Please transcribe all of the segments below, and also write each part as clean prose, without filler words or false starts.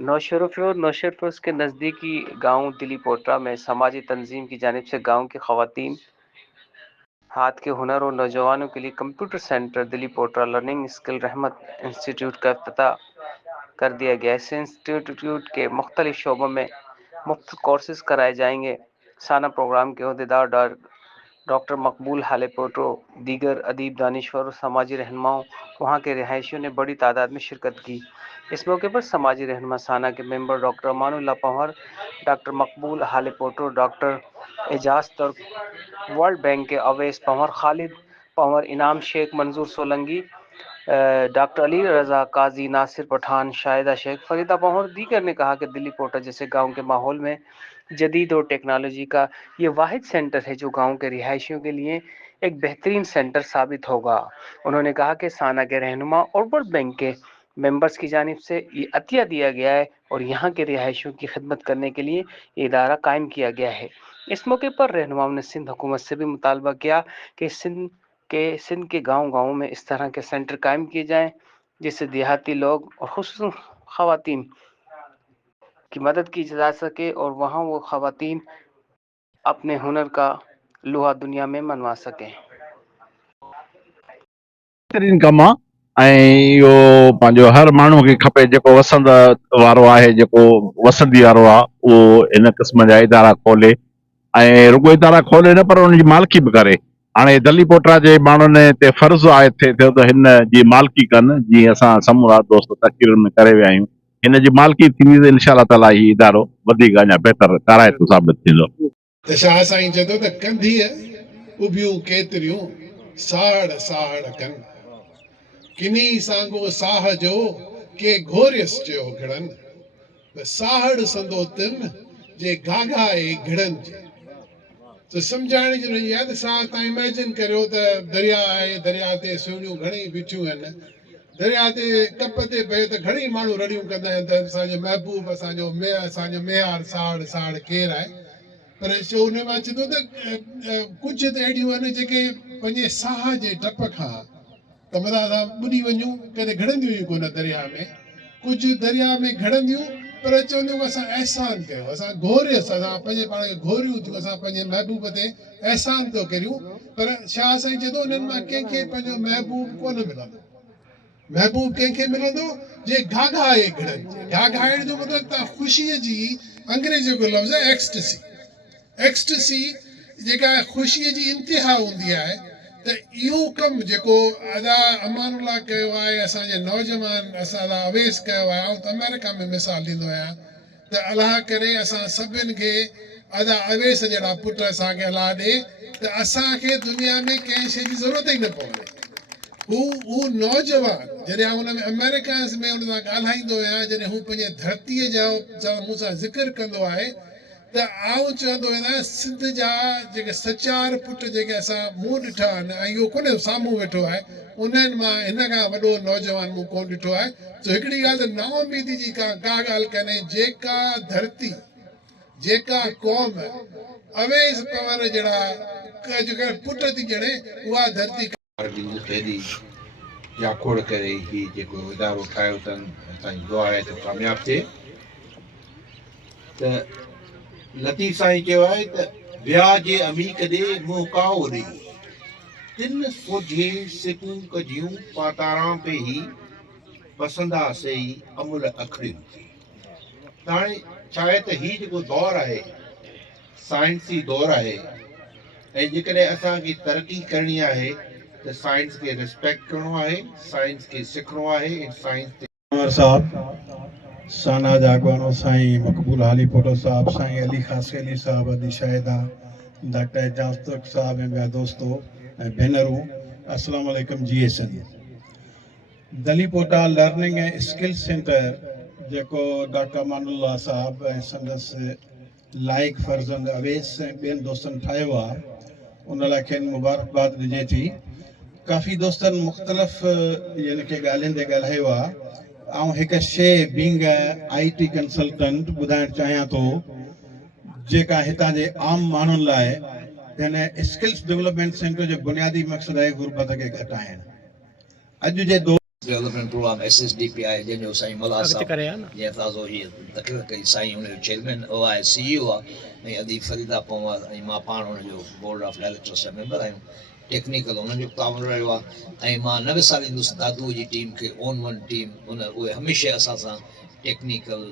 नौशेरपुर के नज़दीकी गांव दिलीपोटरा में समाजी तंजीम की जानिब से गांव की खवातीन हाथ के हुनर और नौजवानों के लिए कंप्यूटर सेंटर दिलीपोटरा लर्निंग स्किल रहमत इंस्टीट्यूट का इफ्तिताह कर दिया गया। इस इंस्टीट्यूट के मुख्तलिफ शोबों में मुफ्त कोर्सेज कराए जाएंगे। साना प्रोग्राम के अहदेदार डॉक्टर मकबूल हालेपोटो, दीगर अदीब, दानिश्वर और समाजी रहनुमाओं वहाँ के रिहायशियों ने बड़ी तादाद में शिरकत की। इस मौके पर समाजी रहनुमा साना के मेंबर डॉक्टर अमानुल्लाह पंवर, डॉक्टर मकबूल हालेपोटो, डॉक्टर एजाज तुर्क, वर्ल्ड बैंक के अवैस पंवर, खालिद पंवर, इनाम शेख, मंजूर सोलंगी, डॉक्टर अली रजा, काजी नासिर पठान, शाहिदा शेख, फरीदा पंवर दीगर ने कहा कि दिल्ली पोर्टर जैसे गांव के माहौल में जदीद और टेक्नोलॉजी का ये वाहिद सेंटर है जो गांव के रिहायशियों के लिए एक बेहतरीन सेंटर साबित होगा। उन्होंने कहा कि साना के रहनुमा और वर्ल्ड बैंक के मेंबर्स की जानिब से ये अतिया दिया गया है और यहाँ के रिहायशियों की खिदमत करने के लिए ये इदारा कायम किया गया है। इस मौके पर रहनुमाओं ने सिंध हुकूमत से भी मुतालबा किया कि सिंध के गाँव-गाँव में इस तरह के सेंटर कायम किए जाएं जिससे देहाती लोग और खुसूसन खवातीन की मदद की जा सके और वहाँ वो खवातीन अपने हुनर का लोहा दुनिया में मनवा सकें। बेहतरीन कमु आहे ऐं इहो पंहिंजो हर माण्हू खे खपे जेको वसंद वारो आहे, जेको वसंदी वारो आहे, उहो इन क़िस्म जा इदारा खोले ऐं रुॻो इदारा खोले न पर उनजी मालिकी बि करे। हाणे दली पोटरा जे माण्हुनि ते फ़र्ज़ु आहे थिए थो त हिन जी मालिकी कनि, जीअं असां समूरा दोस्त तक़रीर में करे विया आहियूं। हिन जी मालिकी थींदी त इनशा ताला हीउ इदारो वधीक अञा बहितर काराइतो साबित थींदो। त शाह साईं चए थो त कंधीअ उभियूं केतिरियूं साड़ साड़ कनि, किनी सांगो साह जो के घोरियस चयो घिड़नि, त साहड़ संदो तिन जे घाघाए घिड़नि जे। त सम्झाइण जी रही आहे त साह तव्हां इमेजिन करियो त दरिया आहे, दरिया ते सुहिणियूं घणेई बीठियूं आहिनि, दरिया ते टप ते पए त घणेई माण्हू रड़ियूं कंदा आहिनि त असांजो महबूब, असांजो मेहार साड़ साड़ केरु आहे। पर उन मां चए थो त कुझु त अहिड़ियूं आहिनि जेके पंहिंजे साह जे डप खां त मथां असां ॿुॾी वञूं, कॾहिं घड़ंदियूं ई कोन दरिया में, कुझु दरिया में घड़ंदियूं पर चवंदियूं असां अहसान कयो, असां घोरियसि, असां पंहिंजे पाण खे घोरियूं थियूं, असां पंहिंजे महबूब ते अहसान थो करियूं। पर शाह साईं चए थो उन्हनि मां कंहिंखे पंहिंजो महबूब कोन मिलंदो। महबूब कंहिंखे मिलंदो जे घाघाए घिड़नि। घाघाइण जो मतिलबु तव्हां ख़ुशीअ जी, अंग्रेजी जो लफ़्ज़ आहे एक्सटेसी। एक्सटेसी जेका ख़ुशीअ जी इंतिहा हूंदी आहे, त इहो कमु जेको अदा अमानुल्लाह कयो आहे, असांजे नौजवान असां अवेस कयो आहे, आउं त अमेरिका में मिसाल ॾींदो आहियां त अलाह करे असां सभिनि खे अदा अवेस जहिड़ा पुट असांखे अलाह ॾे त असांखे दुनिया में कंहिं शइ जी ज़रूरत ई न पवंदी। हू नौजवान जॾहिं हुन में अमेरिका में हुन सां ॻाल्हाईंदो आहियां, जॾहिं हू पंहिंजे धरतीअ जा मूं सां ज़िक्र कंदो आहे त आउं चवंदो आहियां सिंध जा जेके सचार पुट जेके असां मूं ॾिठा आहिनि, ऐं इहो कोन्हे साम्हूं वेठो आहे, उन्हनि मां हिन खां वॾो नौजवान मूं कोन ॾिठो आहे। त हिकिड़ी ॻाल्हि त नाउमीदी जी का ॻाल्हि कोन्हे, जेका धरती, जेका क़ौम अवेस पंवर जहिड़ा जेका पुट थी ॼणे, उहा धरती या खोड़ करे ही जेको इदारो ठाहियो अथनि, असांजी दुआ आहे त कामयाबु थिए। त लतीफ़ साईं चयो आहे त ब्याह जे अमीक ॾे मुहकाओ ॾे, तिन सोझे सिकूं कजियूं पातारां पे ही पसंदा सही अमुल अखड़ियूं थी। त हाणे छा आहे त हीउ जेको दौरु आहे, साइंसी दौरु आहे, ऐं जेकॾहिं असांखे तरक़ी करणी आहे त साइंस खे रिस्पेक्ट करिणो आहे, साइंस खे सिखणो आहे, ऐं साइंस ते साहब साना जा अॻवानो साईं मक़बूल हालीपोटो साहब, साईं अली खासकेली साहब, अदी शाहिदा, डॉक्टर एजाज तुर्क साहब ऐं ॿिया दोस्तो ऐं भेनरूं, अस्सलाम वालेकुम। GSN दलीपोटा लर्निंग ऐं स्किल सेंटर जेको डॉक्टर अमानुल्लाह साहब ऐं संदसि लाइक फर्ज़ंद अवेस ऐं ॿियनि दोस्तनि ठाहियो आहे, उन लाइ खेनि मुबारकबाद ॾिजे थी। काफ़ी दोस्तनि मुख़्तलिफ़ यानी की ॻाल्हियुनि ते ॻाल्हायो आहे। ऐं हिकु शइ बींग IT कंसल्टेंट ॿुधाइणु चाहियां थो, जेका हितां जे आम माण्हुनि लाइ हिन स्किल्स डेवलपमेंट सेंटर जो बुनियादी मक़सदु आहे गुरबत खे घटाइणु। अॼु जे डेवलपमेंट प्रोग्राम SSDP आहे जंहिंजो साईं मला साहब जीअं ताज़ो हीअ तकरीर कई साईं हुनजो चेयरमैन आहे CEO आहे ऐं अदी फरीदा पवार ऐं मां पाण हुनजो बोर्ड ऑफ डायरेक्टर्स जा मेंबर आहियूं टेक्निकल हुननि जो ताउन रहियो आहे ऐं मां 9 साल हिंदुस्तान दादूअ जी टीम खे ओन वन टीम उहे हमेशह असां सां टेक्निकल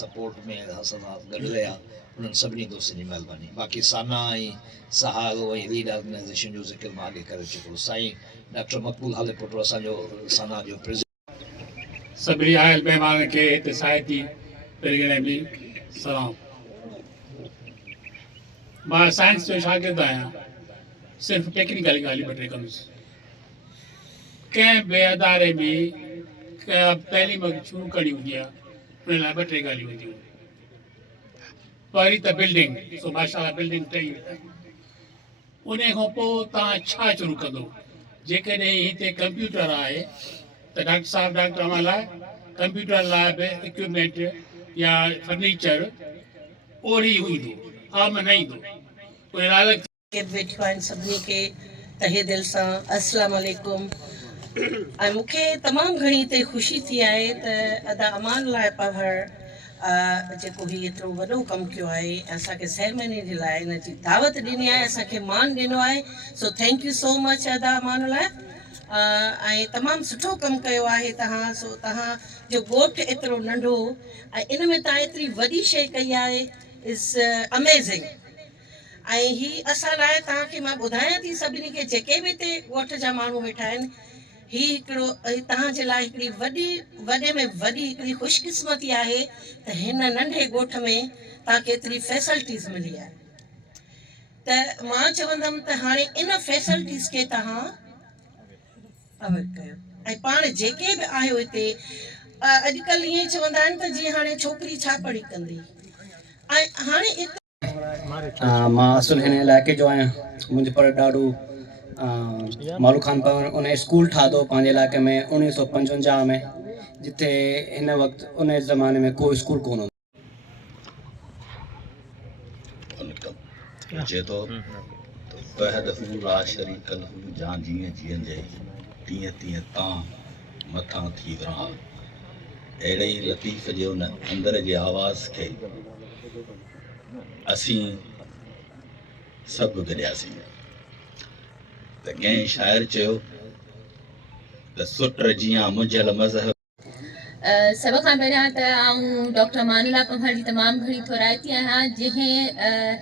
सपोर्ट में असां सां गॾु रहिया उन्हनि सभिनी दोस्तनि जी महिरबानी बाक़ी साना ऐं सहारो ऐं लीड ऑर्गेनाइज़ेशन जो ज़िक्र मां अॻे करे चुको साईं डॉक्टर मक़बूल हाले पुटु असांजो साना जो प्रेसिडेंट सभिनी आयल महिमान खे हिते साहिती परिगणे में सलाम मां साइंस जो शागिर्दु आहियां सिर्फ़ु टेक्निकल ॻाल्हियूं ॿ टे कंदुसि कंहिं बि अदारे में तइलीम शुरू करणी हूंदी आहे उन लाइ ॿ टे ॻाल्हियूं हूंदियूं पहिरीं त बिल्डिंग सो माशाल्लाह बिल्डिंग ठही उन खां पोइ तव्हां छा शुरू कंदो जेकॾहिं हिते कंप्यूटर आहे त डॉक्टर साहब डॉक्टर अमां लाइ कंप्यूटर लाइ बि इक्विपमेंट या फर्नीचर ओड़ी ईंदो आम न ईंदो उन लाइ के वेठियूं आहिनि सभिनी खे तहे दिलि सां अस्सलाम वालेकुम ऐं मूंखे तमामु घणी हिते ख़ुशी थी आहे त अदा अमान लाइ पवड़ जेको हीउ एतिरो वॾो कमु कयो आहे असांखे सेरेमनी जे लाइ हिन जी दावत ॾिनी आहे असांखे मान ॾिनो आहे so thank you so much अदा अमान लाइ ऐं तमामु सुठो कमु कयो आहे तव्हां सो तव्हांजो ॻोठु एतिरो नंढो ऐं इन में तव्हां एतिरी वॾी शइ कई आहे इज़ अमेज़िंग ऐं हीअ असां लाइ तव्हांखे मां ॿुधायां थी सभिनी खे जेके बि हिते ॻोठ जा माण्हू वेठा आहिनि हीअ हिकिड़ो तव्हांजे लाइ हिकिड़ी वॾे में वॾी हिकिड़ी ख़ुशकिस्मती आहे त हिन नंढे ॻोठ में तव्हांखे एतिरी फैसिलिटीज़ मिली आहे त मां चवंदमि त हाणे इन फैसिलिटीज़ खे तव्हां अवॉइड कयो ऐं पाण जेके बि आहियो हिते अॼुकल्ह ईअं चवंदा आहिनि त जीअं हाणे छोकिरी छा पढ़ी कंदी ऐं हाणे मां असुल हिन इलाइक़े जो आहियां मुंहिंजो पर ॾाढो मालू ख़ान पर उन स्कूल ठातो पंहिंजे इलाइक़े में 1955 में जिते हिन वक़्तु उन ज़माने में को स्कूल कोन हो चए थो बहदफू ला शरीक लहू जान जीअं जीअंजे तीअं तीअं तव्हां मथां थी विरहां अहिड़े ई लतीफ़ जे उन अंदर जे आवाज़ खे असीं सभु गॾियासीं त कंहिं शाइर चयो त सुट जीअं मुंहिंजल मज़हब सभ खां पहिरियां त आउं डॉक्टर मानुला पंखड़ जी तमामु घणी थोराइती आहियां जंहिं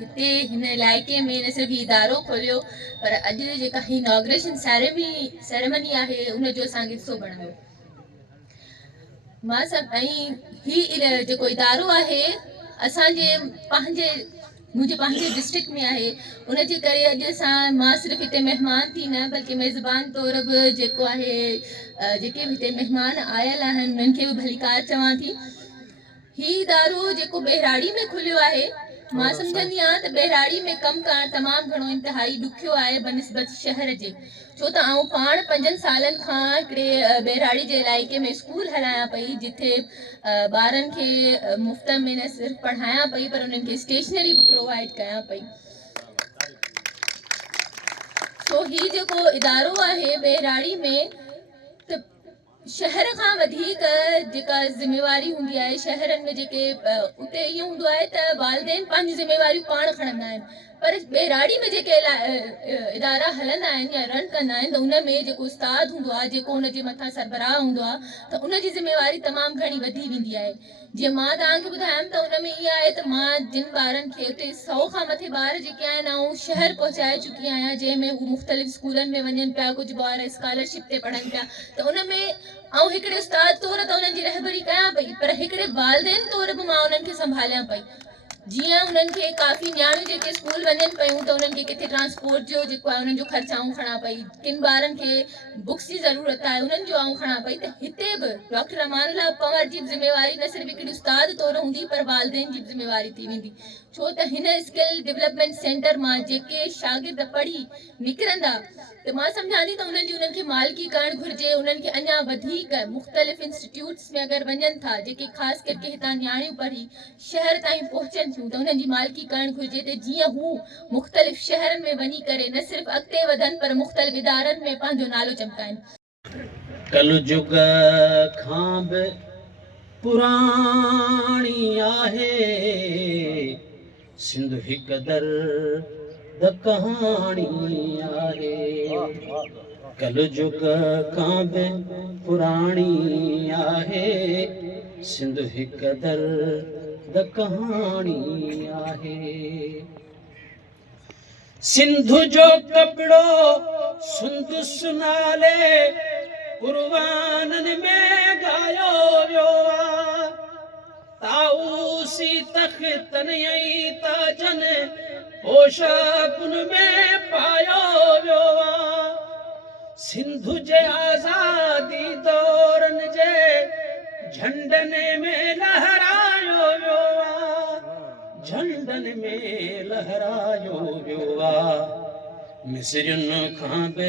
हिते हिन इलाइक़े में न सिर्फ़ु इदारो खोलियो पर अॼु जेका ही इनॉग्रेशन सेरेमनी आहे उनजो असांखे हिसो बणायो मां सभु ऐं ही जेको इदारो आहे असांजे मुंहिंजे पंहिंजे डिस्ट्रिक्ट में आहे उनजे करे अॼु असां मां सिर्फ़ु हिते महिमान थी न बल्कि मेज़बान तौर बि जेको आहे जेके बि हिते महिमान आयल आहिनि उन्हनि खे बि भलीकार चवां थी हीउ इदारो जेको बेराड़ी में खुलियो आहे मां सम्झंदी आहियां त बेराड़ी में कमु करणु तमामु घणो इंतिहाई ॾुखियो आहे बनिस्बत शहर जे छो त आउं पाण 5 सालनि खां हिकिड़े बेराड़ी जे इलाइक़े में स्कूल हलायां पई जिथे ॿारनि खे मुफ़्त में न सिर्फ़ु पढ़ायां पई पर उन्हनि खे स्टेशनरी बि प्रोवाइड कयां पई सो हीउ जेको इदारो आहे बेराड़ी में त शहर खां वधीक जेका ज़िम्मेवारी हूंदी आहे शहरनि में जेके उते इहो हूंदो आहे त वालिदैन पंहिंजी ज़िम्मेवारियूं पाण खणंदा आहिनि पर बेराड़ी में जेके इदारा हलंदा आहिनि या रन कंदा आहिनि त उन में जेको उस्ताद हूंदो आहे जेको उनजे मथां सरबराह हूंदो आहे त उनजी ज़िम्मेवारी तमामु घणी वधी वेंदी आहे जीअं मां तव्हांखे ॿुधायमि त उन में इहा आहे त मां जिन ॿारनि खे उते 100 खां मथे ॿार जेके आहिनि ऐं शहर पहुचाए चुकी आहियां जंहिंमें हू मुख़्तलिफ़ स्कूलनि में वञनि पिया कुझु ॿार स्कॉलरशिप ते पढ़नि पिया त उन में ऐं हिकिड़े उस्ताद तौर त उन्हनि जी रहबरी कयां पई पर हिकिड़े वालिदैन तौर बि मां उन्हनि खे संभालियां पई जीअं उन्हनि खे काफ़ी नियाणियूं जेके स्कूल वञनि पियूं त उन्हनि खे किथे ट्रांसपोर्ट जो जेको आहे उन्हनि जो ख़र्च आऊं खणा पई किन ॿारनि खे बुक्स जी ज़रूरत आहे उन्हनि जो आऊं खणा पई त हिते बि डॉक्टर अमानुल्लाह पंवर जी ज़िम्मेवारी न सिर्फ़ु हिकिड़ी उस्ताद तौर हूंदी पर वालिदैन जी ज़िम्मेवारी थी वेंदी छो त हिन स्किल डेवलपमेंट सेंटर मां जेके शागिर्द पढ़ी निकिरंदा त मां सम्झां थी त उन्हनि खे मालिकी करणु घुरिजे उन्हनि खे अञा वधीक मुख़्तलिफ़ इंस्टीट्यूट्स में अगरि वञनि था जेके ख़ासि करके हितां नियाणियूं पढ़ी शहर ताईं पहुचनि थियूं त उन्हनि जी मालिकी करणु घुरिजे त जीअं हू मुख़्तलिफ़ शहरनि में वञी करे न सिर्फ़ु अॻिते वधनि पर मुख़्तलिफ़ इदारनि में पंहिंजो नालो चमकाइनि कलयुग खां बि पुराणी आहे सिंध हिकु दर्द कहाणी आहे कलयुग खां बि पुराणी आहे सिंध हिकु दर्द कहाणी आहे सिंध जो कपिड़ो सुंदुस नाले कुर्बाननि में गायो वियो आहे ताऊसी तख़्तनि ऐं ताजनि पोशाकुनि में पायो वियो आहे सिंध जे आज़ादी दौरनि जे झंडनि में लहरायो वियो आहे झंडनि में लहरायो वियो आहे मिसरियुनि खां बि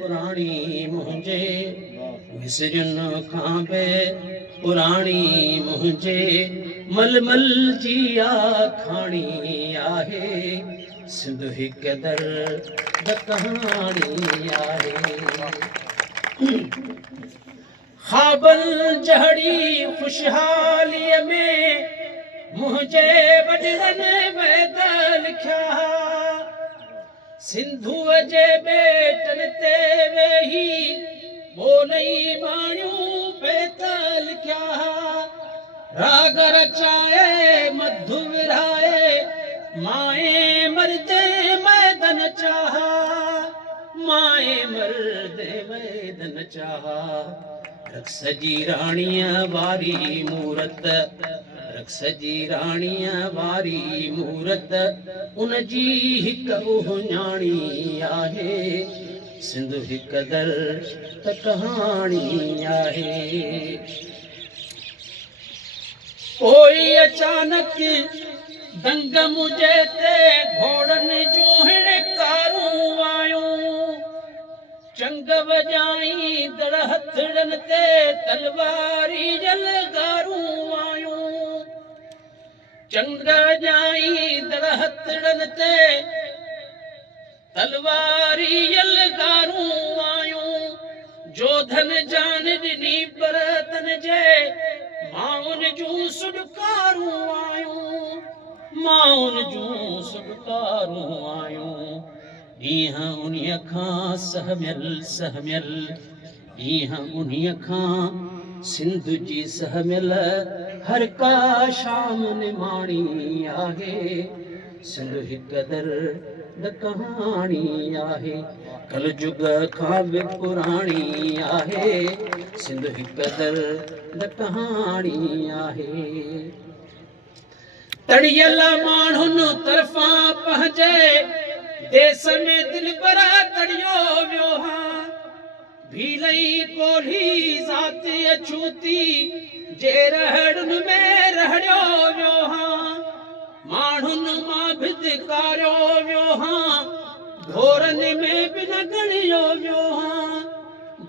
पुराणी मुंहिंजे मिसरियुनि खां बि पुराणी मुंहिंजे मलमल जी आखाणी आहे सिंध हिकु दर्द कहाणी आहे ख़्वाबनि जहिड़ी ख़ुशहालीअ में मुंहिंजे वॾड़नि वेद लिखिया सिंधूअ जे बेटनि ते वेही ॿोलई माणियूं बेत लिखिया राग रचाए मधु विराए माए मर्दे मैदन चाहा माए मर्दे मैदन चाहा रक्स जी राणीअ वारी मूरत रक्स जी राणीअ वारी मूरत उन जी हिकु न्याणी आहे सिंध हिकु दर्द कहाणी आहे पोइ अचानक दंग मुंहिंजे ते घोड़नि जूं हिड़कारूं आयूं चंग वॼाई दड़ हथड़नि ते तलवारी जलगारूं आयूं चंग वॼाई दड़ हथड़नि ते तलवारी जलगारूं आयूं जोधन जान ॾिनी बरतन जे माउनि जूं सुॾकारूं आयूं माउनि जूं सुॾकारूं आयूं ॾींहं उन्हीअ खां सहमियल सहमियल ॾींहं उन्हीअ खां सिंध जी सहमियल हर का शाम निमाणी आहे सिंध हिकु दर्द कहाणी आहे कलयुग खां बि पुराणी आहे सिंध हिकु दर्द कहाणी आहे तड़ियल माण्हुनि तरफ़ां पंहिंजे देश में दिल पर तड़ियो वियो हां भीलई कोल्ही ज़ाति अछूती जे रहड़ुनि में रहड़ियो वियो हां माण्हुनि मां बि धिकारियो वियो हां ढोरनि में बि न ॻणियो वियो हां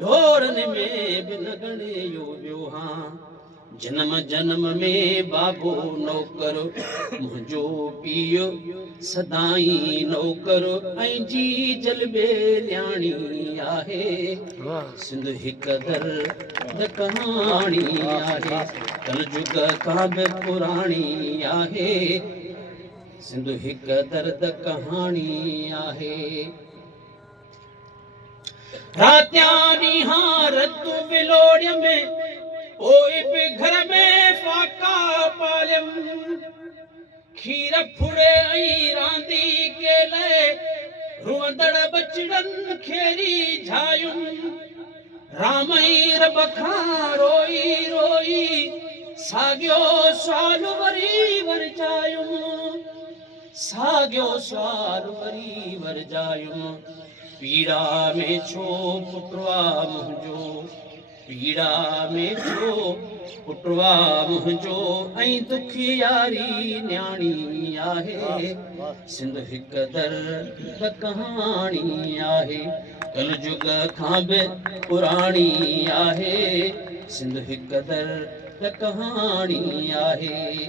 ढोरनि में बि न ॻणियो वियो हां जन्म जन्म में बाबो नौकर मुंहिंजो पीउ सदाई नौकर ऐं जी जलबे न्याणी आहे सिंध हिकु दर्द कहाणी आहे कलयुग खां बि पुराणी आहे सिंध हिकु दर्द कहाणी आहे रातियां ॾींहं रतूं विलोड़िय में पोइ बि घर में फाका पालियम खीर फुड़े ऐं रांदी केले रुअंदड़ बचड़नि खेरी झायुम राम ई रब खां रोई रोई साॻियो साल वरी वरजायुम साॻियो साल वरी वरजायुम पीड़ा में छो पुटवा मुंहिंजो पीड़ा में छो पुटवा मुंहिंजो ऐं दुखियारी न्याणी आहे सिंध हिकु दर्द कहाणी आहे कलयुग खां बि पुराणी आहे सिंध हिकु दर्द कहाणी आहे